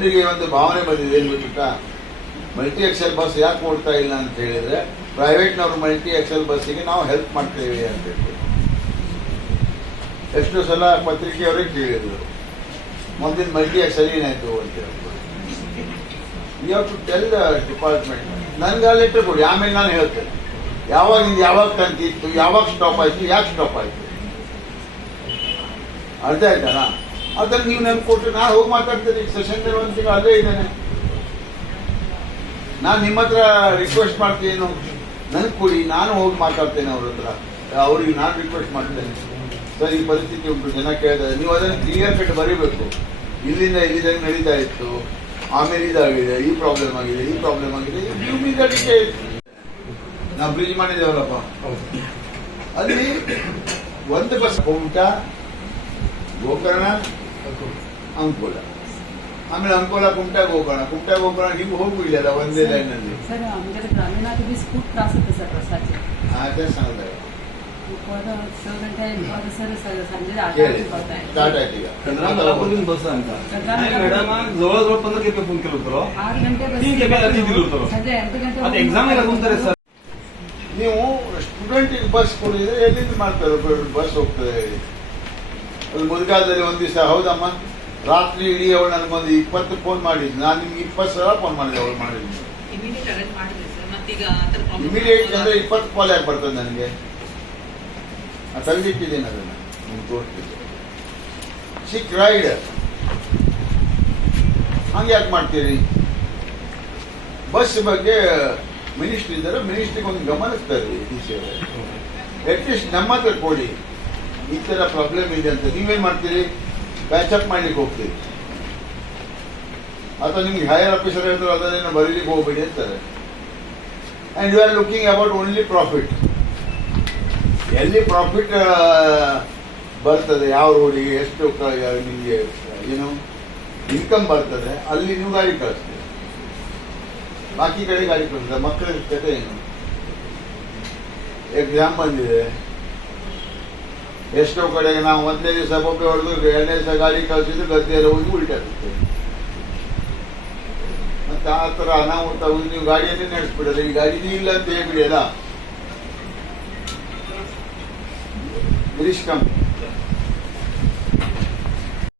ಜನರಿಗೆ ಒಂದು ಭಾವನೆ ಬಂದಿದೆ ಏನು ಗೊತ್ತಾ, ಮಲ್ಟಿ ಎಕ್ಸೆಲ್ ಬಸ್ ಯಾಕೆ ಓಡ್ತಾ ಇಲ್ಲ ಅಂತ ಹೇಳಿದ್ರೆ ಪ್ರೈವೇಟ್ನವ್ರು ಮಲ್ಟಿ ಎಕ್ಸೆಲ್ ಬಸ್ಸಿಗೆ ನಾವು ಹೆಲ್ಪ್ ಮಾಡ್ತೇವೆ ಅಂತ ಹೇಳಿ ಎಷ್ಟು ಸಲ ಪತ್ರಿಕೆಯವರಿಗೆ ಕೇಳಿದ್ರು, ಮುಂದಿನ ಮಲ್ಟಿ ಎಕ್ಸೆಲ್ ಏನಾಯ್ತು ಅಂತ ಹೇಳ್ಬೋದು. You have to tell the department. ನನ್ಗೆ ಆ ಲೆಟರ್ ಕೊಡಿ, ಆಮೇಲೆ ನಾನು ಹೇಳ್ತೇನೆ ಯಾವಾಗ ತಂತಿತ್ತು, ಯಾವಾಗ ಸ್ಟಾಪ್ ಆಯ್ತು, ಯಾಕೆ ಸ್ಟಾಪ್ ಆಯ್ತು, ಅರ್ಥ ಆಯ್ತಾನ? ಅದನ್ನು ನೀವು ನನ್ಗೆ ಕೊಟ್ಟು ನಾನು ಹೋಗಿ ಮಾತಾಡ್ತೇನೆ. ಸೆಷನ್ ಒಂದು ತಿಂಗಳು ಅಲ್ಲೇ ಇದ್ದೇನೆ. ನಾನು ನಿಮ್ಮ ಹತ್ರ ರಿಕ್ವೆಸ್ಟ್ ಮಾಡ್ತೀನಿ, ನನ್ಗೆ ಕೊಡಿ, ನಾನು ಹೋಗಿ ಮಾತಾಡ್ತೇನೆ ಅವ್ರ ಹತ್ರ. ಅವ್ರಿಗೆ ನಾನು ರಿಕ್ವೆಸ್ಟ್ ಮಾಡ್ತೇನೆ, ಸರ್ ಈ ಪರಿಸ್ಥಿತಿ ಉಂಟು, ಜನ ಕೇಳಿದ್ರೆ ನೀವು ಅದನ್ನು ಕ್ಲಿಯರ್ ಕಟ್ ಬರೀಬೇಕು. ಇಲ್ಲಿಂದ ಇಲ್ಲಿದಂಗೆ ನಡೀತಾ ಇತ್ತು, ಆಮೇಲೆ ಇದಾಗಿದೆ, ಈ ಪ್ರಾಬ್ಲಮ್ ಆಗಿದೆ, ಈ ಪ್ರಾಬ್ಲಮ್ ಆಗಿದೆ, ನೀವು ಮೀದಡಿಕೆ ನಾವು ಬ್ರಿಡ್ಜ್ ಮಾಡಿದ್ದೇವಲ್ಲಪ್ಪ, ಅಲ್ಲಿ ಒಂದು ಬಸ್ ಕುಮಟ, ಗೋಕರ್ಣ, ಅಂಕೋಲ, ಆಮೇಲೆ ಅಂಕೋಲ ಕುಮಟ, ಗೋಕರ್ಣ ನೀವು ಹೋಗುವಿಲ್ಲ ಒಂದೇ ಲೈನಲ್ಲಿ. स्टार्ट आहे चंद्रापूरहून बस मॅडम जवळजवळ 15 खेपे फोन केलं होतं, 3 खेपे अर्जी दिली होतं. आता एक्झाम ಆಗುತ್ತಾರೆ ಸರ್. ನೀವು ಸ್ಟೂಡೆಂಟಿಗೆ ಬಸ್ ಕೊಡಿದ್ರೆ ಎಲ್ಲಿಂದ ಮಾಡ್ತಾರೆ? ಬಸ್ ಹೋಗ್ತದೆ. ಅದು ಮುದುಗಾದಲ್ಲಿ ಒಂದ್ ದಿವಸ, ಹೌದಮ್ಮ, ರಾತ್ರಿ ಇಡೀ ಅವಳು ನನಗೊಂದು 20 ಫೋನ್ ಮಾಡಿದ್ದು, ನಾನು ನಿಮ್ಗೆ 20 ಸಲ ಫೋನ್ ಮಾಡಿದ್ದೆ. ಅವಳು ಮಾಡಿದ್ದು ಇಮಿಡಿಯೇಟ್ ಅಂದ್ರೆ 20 ಕಾಲ್ ಯಾಕೆ ಬರ್ತದೆ ನನಗೆ? ತಂದಿಟ್ಟಿದ್ದೇನೆ, ಅದನ್ನು ನಿಮ್ಗೆ ತೋರಿಸ್ತಿದ್ದೆ. ಸಿಕ್ ರೈಡರ್ ಹಂಗೆ ಯಾಕೆ ಮಾಡ್ತೀರಿ? ಬಸ್ ಬಗ್ಗೆ ಮಿನಿಸ್ಟ್ರಿ ಇದ್ದಾರೆ, ಮಿನಿಸ್ಟ್ರಿಗೆ ಒಂದು ಗಮನಿಸ್ತಾರೆ ಡಿ ಸಿ ಅವರೇ. ಅಟ್ಲೀಸ್ಟ್ ನಮ್ಮ ಹತ್ರ ಕೊಡಿ, ಈ ಥರ ಪ್ರಾಬ್ಲಮ್ ಇದೆ ಅಂತ. ನೀವೇನು ಮಾಡ್ತೀರಿ? ಪ್ಯಾಚಪ್ ಮಾಡ್ಲಿಕ್ಕೆ ಹೋಗ್ತೀರಿ, ಅಥವಾ ನಿಮ್ಗೆ ಹೈಯರ್ ಆಫೀಸರ್ ಹೇಳಿದ್ರು ಅದನ್ನೇನು ಬರೀಲಿಕ್ಕೆ ಹೋಗ್ಬೇಡಿ ಅಂತಾರೆ. And you are looking about only profit. ಎಲ್ಲಿ ಪ್ರಾಫಿಟ್ ಬರ್ತದೆ, ಯಾವ ರೋಡಿಗೆ ಎಷ್ಟು ನಿಮಗೆ ಏನು ಇನ್ಕಮ್ ಬರ್ತದೆ, ಅಲ್ಲಿ ನೀವು ಗಾಡಿ ಕಳಿಸ್ತೀರಿ. ಬಾಕಿ ಕಡೆ ಗಾಡಿ ಕಳಿಸ್ತದೆ. ಮಕ್ಕಳ ಕತೆ ಏನು? ಎಕ್ಸಾಮ್ ಬಂದಿದೆ, ಎಷ್ಟೋ ಕಡೆಗೆ ನಾವು ಒಂದೇ ದಿವಸ ಬೊಬ್ಬೆ ಹೊಡೆದು 2ನೇ ದಿವಸ ಗಾಡಿ ಕಳಿಸಿದ್ರೆ ಗದ್ದೆಯಲ್ಲಿ ಹೋಗಿ ಉಲ್ಟಾಗುತ್ತೆ. ಮತ್ತೆ ಆ ಥರ ಅನಾಹುತ ನೀವು ಗಾಡಿಯನ್ನೇ ನಡೆಸ್ಬಿಡಲ್ಲ. ಈ ಗಾಡಿನೇ ಇಲ್ಲ ಅಂತ ಹೇಳ್ಬಿಡಿ ಅಲ್ಲ. ಗಿರೀಶ್ ಕಂಪ್ನಿ